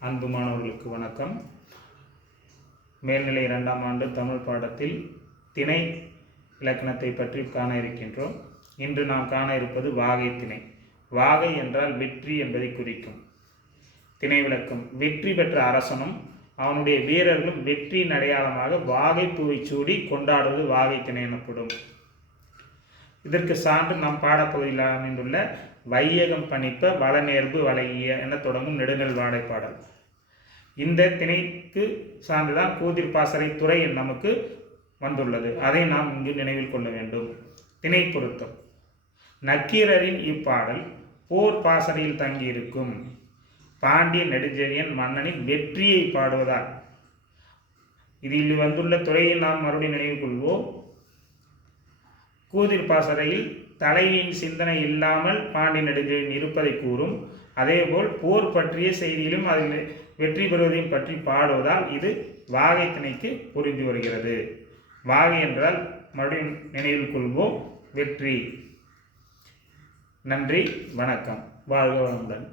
அன்பு மாணவர்களுக்கு வணக்கம். மேல்நிலை 2ஆம் ஆண்டு தமிழ் பாடத்தில் திணை இலக்கணத்தை பற்றி காண இருக்கின்றோம். இன்று நாம் காண இருப்பது வாகை திணை. வாகை என்றால் வெற்றி என்பதை குறிக்கும். திணை விளக்கம்: வெற்றி பெற்ற அரசனும் அவனுடைய வீரர்களும் வெற்றியின் அடையாளமாக வாகை பூவை சூடி கொண்டாடுவது வாகை திணை எனப்படும். இதற்கு சான்று நம் பாடப்பகுதியில் அமைந்துள்ள வையகம் பணிப்ப வளநேர்பு வளைய என தொடங்கும் நெடுநல் வாடை பாடல். இந்த திணைக்கு சார்ந்துதான் கூதிர் பாசறை துறை நமக்கு வந்துள்ளது. அதை நாம் இங்கு நினைவில் கொள்ள வேண்டும். திணை பொருத்தம்: நக்கீரரின் இப்பாடல் போர் பாசறையில் தங்கியிருக்கும் பாண்டிய நெடுஞ்செழியன் மன்னனின் வெற்றியை பாடுவதால் இதில் வந்துள்ள துறையை நாம் மறுபடியும் நினைவு கொள்வோம். கூதிர் பாசறையில் தலைவியின் சிந்தனை இல்லாமல் பாண்டிய நெடுஞ்செழியன் இருப்பதை கூறும். அதேபோல் போர் பற்றிய செய்தியிலும் அதில் வெற்றி பெறுவதையும் பற்றி பாடுவதால் இது வாகை திணைக்கு பொருந்தி வருகிறது. வாகை என்றால் மறுபடியும் நினைவில் கொள்வோம், வெற்றி. நன்றி, வணக்கம். வாழ்க வளமுடன்.